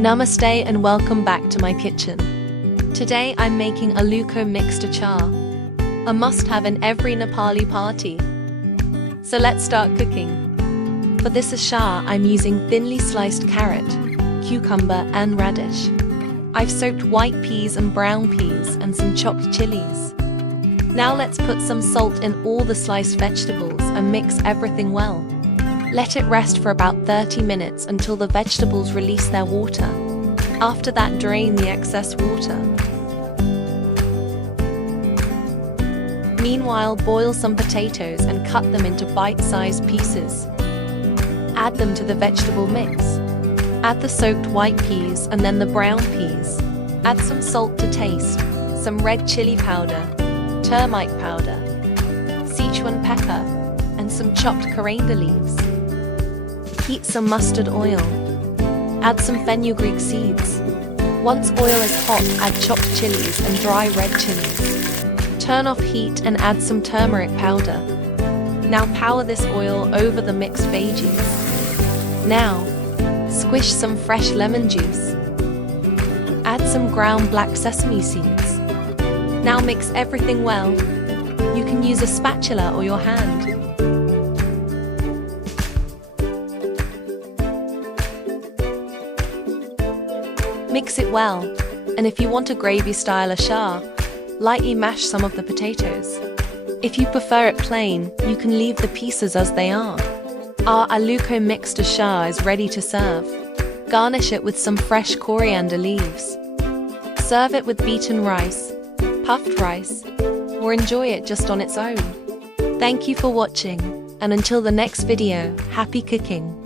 Namaste and welcome back to my kitchen. Today I'm making Alu Mixed Achar, a must-have in every Nepali party. So let's start cooking. For this achar I'm using thinly sliced carrot, cucumber and radish. I've soaked white peas and brown peas and some chopped chilies. Now let's put some salt in all the sliced vegetables and mix everything well. Let it rest for about 30 minutes until the vegetables release their water. After that, drain the excess water. Meanwhile, boil some potatoes and cut them into bite-sized pieces. Add them to the vegetable mix. Add the soaked white peas and then the brown peas. Add some salt to taste, some red chili powder, turmeric powder, Sichuan pepper, and some chopped coriander leaves. Heat some mustard oil. Add some fenugreek seeds. Once oil is hot, add chopped chilies and dry red chilies. Turn off heat and add some turmeric powder. Now pour this oil over the mixed veggies. Now, squish some fresh lemon juice. Add some ground black sesame seeds. Now mix everything well. You can use a spatula or your hand. Mix it well, and if you want a gravy-style achar, lightly mash some of the potatoes. If you prefer it plain, you can leave the pieces as they are. Our Alu Mixed Achar is ready to serve. Garnish it with some fresh coriander leaves. Serve it with beaten rice, puffed rice, or enjoy it just on its own. Thank you for watching, and until the next video, happy cooking!